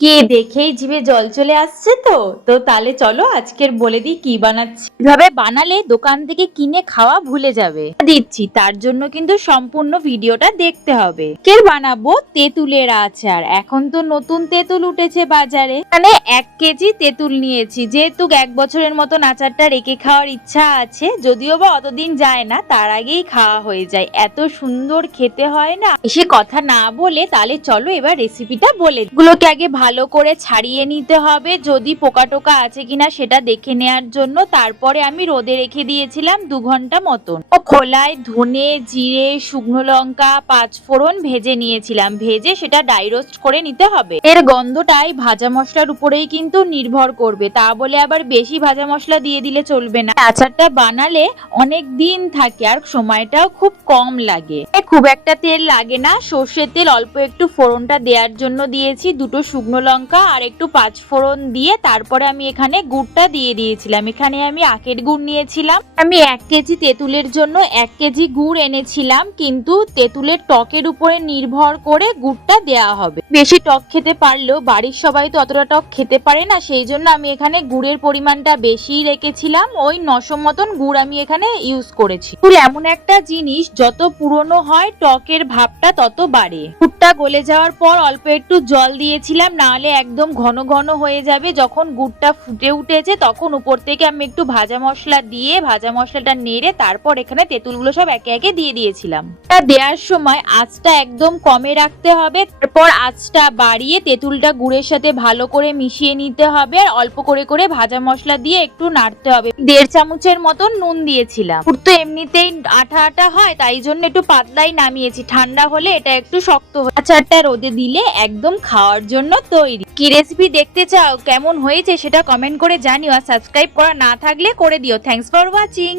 কে দেখেই জিভে জল চলে আসছে তো তো তাহলে চলো আজকের বলে দিই কি বানাচ্ছি। কিভাবে বানালে দোকান থেকে কিনে খাওয়া ভুলে যাবে দিচ্ছি, তার জন্য কিন্তু সম্পূর্ণ ভিডিওটা দেখতে হবে। বানাবো তেঁতুলের আচার। এখন তো নতুন তেঁতুল উঠেছে বাজারে, মানে 1 কেজি তেঁতুল নিয়েছি, যেহেতু 1 বছরের মতন আচারটা রেখে খাওয়ার ইচ্ছা আছে, যদিও বা অতদিন যায় না, তার আগেই খাওয়া হয়ে যায়। এত সুন্দর খেতে হয় না। এসে কথা না বলে তাহলে চলো এবার রেসিপিটা বলে দিই। এগুলোকে আগে ভালো করে ছাড়িয়ে নিতে হবে, যদি পোকা টোকা আছে কিনা সেটা দেখে নেওয়ার জন্য। তারপরে আমি রোদে রেখে দিয়েছিলাম 2 ঘন্টা মতন। খোলায় ধনে, জিরে, শুকনো লঙ্কা, 5 ফোড়ন ভেজে নিয়েছিলাম। ভেজে সেটা ড্রাই রোস্ট করে নিতে হবে। এর গন্ধটাই ভাজা মশলার উপরেই কিন্তু নির্ভর করবে, তা বলে আবার বেশি ভাজা মশলা দিয়ে দিলে চলবে না। আচারটা বানালে অনেক দিন থাকে আর সময়টাও খুব কম লাগে। খুব একটা তেল লাগে না, সর্ষের তেল অল্প একটু ফোড়নটা দেওয়ার জন্য দিয়েছি, 2টো শুকনো লঙ্কা আর একটু 5 ফোড়ন দিয়ে তারপরে আমি এখানে গুড়টা দিয়ে দিয়েছিলাম। এখানে আমি আখের গুড় নিয়েছিলাম। আমি 1 কেজি তেঁতুলের জন্য 1 কেজি গুড় এনেছিলাম, কিন্তু তেঁতুলের টকের উপরে নির্ভর করে গুড়টা দেওয়া হবে। বেশি টক খেতে পারলেও বাড়ির সবাই তো অতটা টক খেতে পারে না, সেই জন্য আমি এখানে গুড়ের পরিমাণটা বেশি রেখেছিলাম। ওই 900 মতন গুড় আমি এখানে ইউজ করেছি। গুড় এমন একটা জিনিস, যত পুরনো হয় টকের ভাবটা তত বাড়ে। গুড়টা গলে যাওয়ার পর অল্প একটু জল দিয়েছিলাম, নাহলে একদম ঘন ঘন হয়ে যাবে। যখন গুড়টা ফুটে উঠেছে তখন উপর থেকে আমি একটু ভাজা মশলা দিয়ে ভাজা মশলাটা নেড়ে তারপর এখানে তেঁতুলগুলো সব একে একে দিয়ে দিয়েছিলাম। দেওয়ার সময় আঁচটা একদম কমে রাখতে হবে, তারপর আঁচটা বাড়িয়ে তেঁতুলটা গুড়ের সাথে ভালো করে মিশিয়ে নিতে হবে। আর অল্প করে করে ভাজা মশলা দিয়ে একটু নাড়তে হবে। 1.5 চামচের মতন নুন দিয়েছিলাম। গুড় তো এমনিতেই আঠা আঠা হয়, তাই জন্য একটু পাতলাই নামিয়েছি। ঠান্ডা হলে এটা একটু শক্ত হয়। আচারটা রোদে দিলে একদম খাওয়ার জন্য তৈরি। কি রেসিপি দেখতে চাও, কেমন হয়েছে সেটা কমেন্ট করে জানিও। আর সাবস্ক্রাইব করা না থাকলে করে দিও। Thanks for watching.